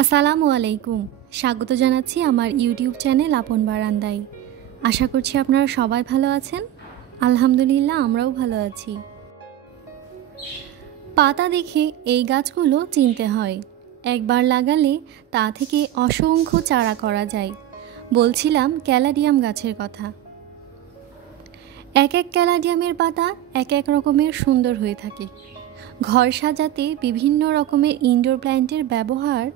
আসসালামু আলাইকুম। স্বাগত জানাচ্ছি আমার ইউটিউব চ্যানেল আপন বারান্দায়। আশা করছি আপনারা সবাই ভালো আছেন। আলহামদুলিল্লাহ, আমরাও ভালো আছি। পাতা দেখে এই গাছগুলো চিনতে হয়। একবার লাগালে তা থেকে অসংখ্য চারা করা যায়। বলছিলাম ক্যালাডিয়াম গাছের কথা। এক এক ক্যালাডিয়ামের পাতা এক এক রকমের সুন্দর হয়ে থাকে। ঘর সাজাতে বিভিন্ন রকমের ইনডোর প্ল্যান্টের ব্যবহার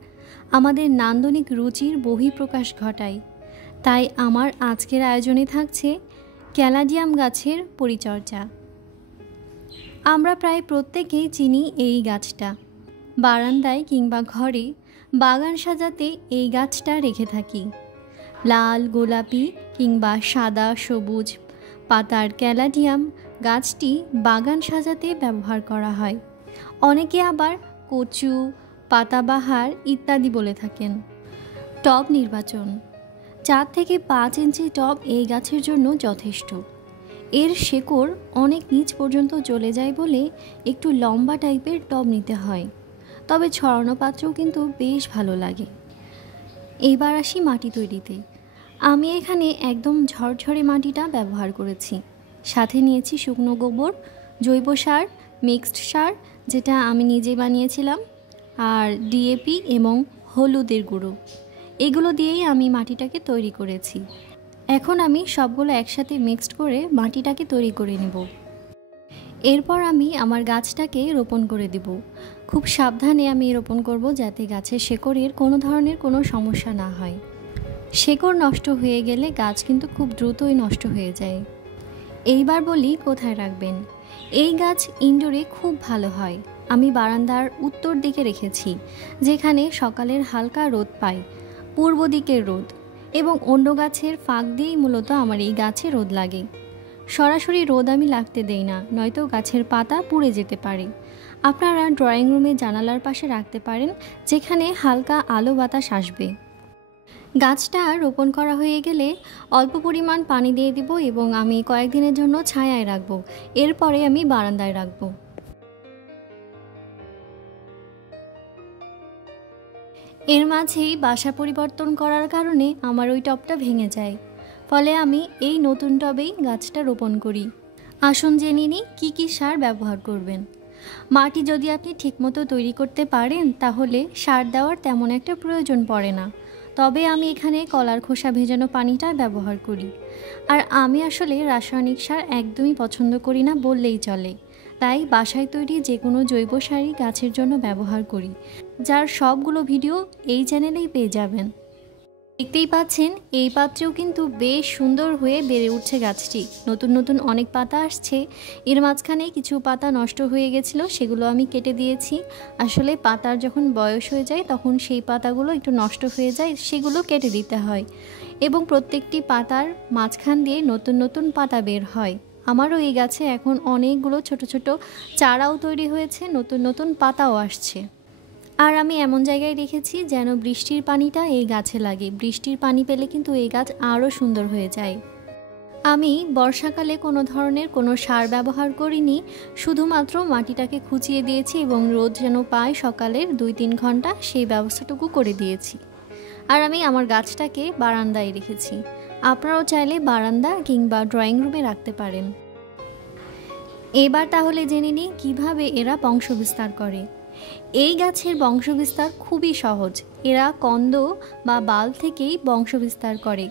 আমাদের নান্দনিক রুচির বহিঃপ্রকাশ ঘটায়। তাই আমার আজকের আয়োজনে থাকছে ক্যালাডিয়াম গাছের পরিচর্যা। আমরা প্রায় প্রত্যেকেই চিনি এই গাছটা। বারান্দায় কিংবা ঘরে বাগান সাজাতে এই গাছটা রেখে থাকি। লাল, গোলাপি কিংবা সাদা, সবুজ পাতার ক্যালাডিয়াম গাছটি বাগান সাজাতে ব্যবহার করা হয়। অনেকে আবার কচু, পাতাবাহার ইত্যাদি বলে থাকেন। টব নির্বাচন: 4 থেকে 5 ইঞ্চি টব এই গাছের জন্য যথেষ্ট। এর শেকড় অনেক নিচ পর্যন্ত চলে যায় বলে একটু লম্বা টাইপের টব নিতে হয়, তবে ছড়ানো পাত্রও কিন্তু বেশ ভালো লাগে। এবার আসি মাটি তৈরিতে। আমি এখানে একদম ঝরঝরে মাটিটা ব্যবহার করেছি। সাথে নিয়েছি শুকনো গোবর, জৈব সার, মিক্সড সার যেটা আমি নিজে বানিয়েছিলাম, আর ডিএপি এবং হলুদের গুঁড়ো। এগুলো দিয়েই আমি মাটিটাকে তৈরি করেছি। এখন আমি সবগুলো একসাথে মিক্সড করে মাটিটাকে তৈরি করে নেব। এরপর আমি আমার গাছটাকে রোপণ করে দেব। খুব সাবধানে আমি রোপণ করব যাতে গাছের শেকড়ের কোনো ধরনের কোনো সমস্যা না হয়। শেকড় নষ্ট হয়ে গেলে গাছ কিন্তু খুব দ্রুতই নষ্ট হয়ে যায়। এইবার বলি কোথায় রাখবেন। এই গাছ ইনডোরে খুব ভালো হয়। আমি বারান্দার উত্তর দিকে রেখেছি, যেখানে সকালের হালকা রোদ পাই, পূর্ব দিকের রোদ, এবং অন্য গাছের ফাঁক দিয়েই মূলত আমার এই গাছে রোদ লাগে। সরাসরি রোদ আমি লাগতে দেই না, নয়তো গাছের পাতা পুড়ে যেতে পারে। আপনারা ড্রয়িং রুমে জানালার পাশে রাখতে পারেন, যেখানে হালকা আলো বাতাস আসবে। গাছটা রোপণ করা হয়ে গেলে অল্প পরিমাণ পানি দিয়ে দিব এবং আমি কয়েকদিনের জন্য ছায়ায় রাখব। এরপরে আমি বারান্দায় রাখব। এর মাঝেই বাসা পরিবর্তন করার কারণে আমার ওই টবটা ভেঙে যায়, ফলে আমি এই নতুন টবেই গাছটা রোপণ করি। আসুন জেনে নিই কী কী সার ব্যবহার করবেন। মাটি যদি আপনি ঠিকমতো তৈরি করতে পারেন তাহলে সার দেওয়ার তেমন একটা প্রয়োজন পড়ে না, তবে আমি এখানে কলার খোসা ভেজানো পানিটা ব্যবহার করি। আর আমি আসলে রাসায়নিক সার একদমই পছন্দ করি না বললেই চলে। তাই বাসায় তৈরি যে কোনো জৈব সারই গাছের জন্য ব্যবহার করি, যার সবগুলো ভিডিও এই চ্যানেলেই পেয়ে যাবেন। দেখতেই পাচ্ছেন এই পাত্রেও কিন্তু বেশ সুন্দর হয়ে বেড়ে উঠছে গাছটি। নতুন নতুন অনেক পাতা আসছে। এর মাঝখানে কিছু পাতা নষ্ট হয়ে গেছিলো, সেগুলো আমি কেটে দিয়েছি। আসলে পাতার যখন বয়স হয়ে যায় তখন সেই পাতাগুলো একটু নষ্ট হয়ে যায়, সেগুলো কেটে দিতে হয়। এবং প্রত্যেকটি পাতার মাঝখান দিয়ে নতুন নতুন পাতা বের হয়। আমারও এই গাছে এখন অনেকগুলো ছোট ছোট চারাও তৈরি হয়েছে, নতুন নতুন পাতাও আসছে। আর আমি এমন জায়গায় রেখেছি যেন বৃষ্টির পানিটা এই গাছে লাগে। বৃষ্টির পানি পেলে কিন্তু এই গাছ আরও সুন্দর হয়ে যায়। আমি বর্ষাকালে কোনো ধরনের কোনো সার ব্যবহার করিনি, শুধুমাত্র মাটিটাকে খুঁচিয়ে দিয়েছি এবং রোদ যেন পায় সকালের 2-3 ঘন্টা, সেই ব্যবস্থাটুকু করে দিয়েছি। আর আমি আমার গাছটাকে বারান্দায় রেখেছি। আপনারাও চাইলে বারান্দা কিংবা ড্রয়িং রুমে রাখতে পারেন। এবার তাহলে জেনে নিই কীভাবে এরা বংশবিস্তার করে। এই গাছের বংশবিস্তার খুবই সহজ। এরা কন্দ বা বাল থেকেই বংশবিস্তার করে।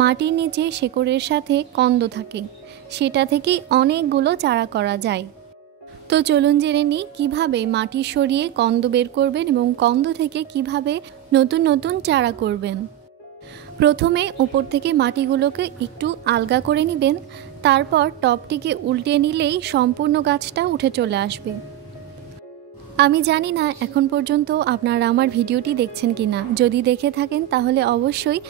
মাটির নিচে শেকড়ের সাথে কন্দ থাকে, সেটা থেকেই অনেকগুলো চারা করা যায়। তো চলুন জেনে নিই কীভাবে মাটি সরিয়ে কন্দ বের করবেন এবং কন্দ থেকে কিভাবে নতুন নতুন চারা করবেন। প্রথমে উপর থেকে মাটিগুলোকে একটু আলগা করে নেবেন, তারপর টবটিকে উল্টে নিলেই সম্পূর্ণ গাছটা উঠে চলে আসবে। আমি জানি না এখন পর্যন্ত আপনারা আমার ভিডিওটি দেখছেন কি না। যদি দেখে থাকেন তাহলে অবশ্যই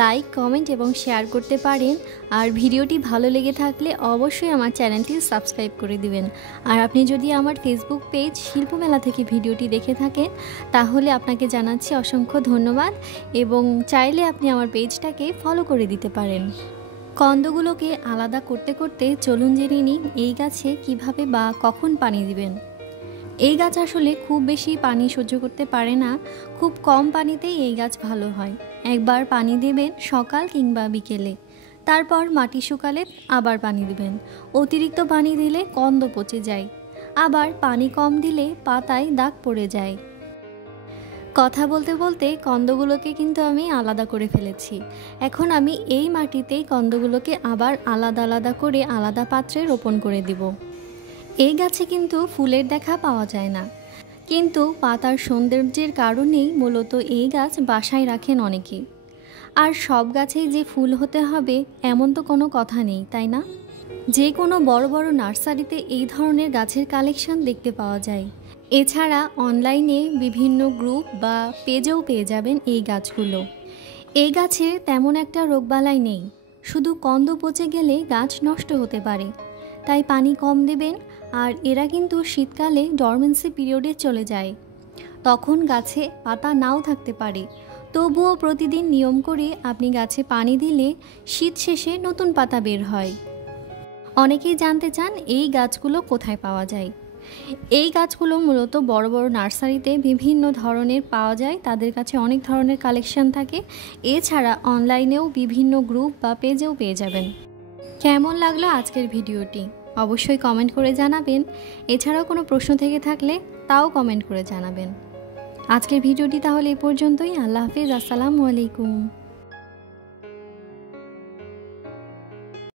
লাইক, কমেন্ট এবং শেয়ার করতে পারেন। আর ভিডিওটি ভালো লেগে থাকলে অবশ্যই আমার চ্যানেলটি সাবস্ক্রাইব করে দিবেন। আর আপনি যদি আমার ফেসবুক পেজ শিল্পমেলা থেকে ভিডিওটি দেখে থাকেন তাহলে আপনাকে জানাচ্ছি অসংখ্য ধন্যবাদ, এবং চাইলে আপনি আমার পেজটাকে ফলো করে দিতে পারেন। কন্দগুলোকে আলাদা করতে করতে চলুন জেনে নিই এই গাছে কিভাবে বা কখন পানি দিবেন। এই গাছ আসলে খুব বেশি পানি সহ্য করতে পারে না, খুব কম পানিতেই এই গাছ ভালো হয়। একবার পানি দেবেন সকাল কিংবা বিকেলে, তারপর মাটি শুকালে আবার পানি দেবেন। অতিরিক্ত পানি দিলে কন্দ পচে যায়, আবার পানি কম দিলে পাতায় দাগ পড়ে যায়। কথা বলতে বলতে কন্দগুলোকে কিন্তু আমি আলাদা করে ফেলেছি। এখন আমি এই মাটিতেই কন্দগুলোকে আবার আলাদা আলাদা করে আলাদা পাত্রে রোপণ করে দিব। এই গাছে কিন্তু ফুলের দেখা পাওয়া যায় না, কিন্তু পাতার সৌন্দর্যের কারণেই মূলত এই গাছ বাসায় রাখেন অনেকেই। আর সব গাছেই যে ফুল হতে হবে এমন তো কোনো কথা নেই, তাই না? যে কোনো বড় বড় নার্সারিতে এই ধরনের গাছের কালেকশন দেখতে পাওয়া যায়। এছাড়া অনলাইনে বিভিন্ন গ্রুপ বা পেজেও পেয়ে যাবেন এই গাছগুলো। এই গাছের তেমন একটা রোগবালাই নেই, শুধু কন্দ পচে গেলে গাছ নষ্ট হতে পারে, তাই পানি কম দেবেন। আর এরা কিন্তু শীতকালে ডরমেন্সি পিরিয়ডে চলে যায়, তখন গাছে পাতা নাও থাকতে পারে। তবুও প্রতিদিন নিয়ম করে আপনি গাছে পানি দিলে শীত শেষে নতুন পাতা বের হয়। অনেকেই জানতে চান এই গাছগুলো কোথায় পাওয়া যায়। এই গাছগুলো মূলত বড় বড় নার্সারিতে বিভিন্ন ধরনের পাওয়া যায়, তাদের কাছে অনেক ধরনের কালেকশন থাকে। এছাড়া অনলাইনেও বিভিন্ন গ্রুপ বা পেজেও পেয়ে যাবেন। কেমন লাগলো আজকের ভিডিওটি অবশ্যই কমেন্ট করে জানাবেন। এছাড়াও কোনো প্রশ্ন থেকে থাকলে তাও কমেন্ট করে জানাবেন। আজকের ভিডিওটি তাহলে এ পর্যন্তই। আল্লাহ হাফেজ, আসসালামু আলাইকুম।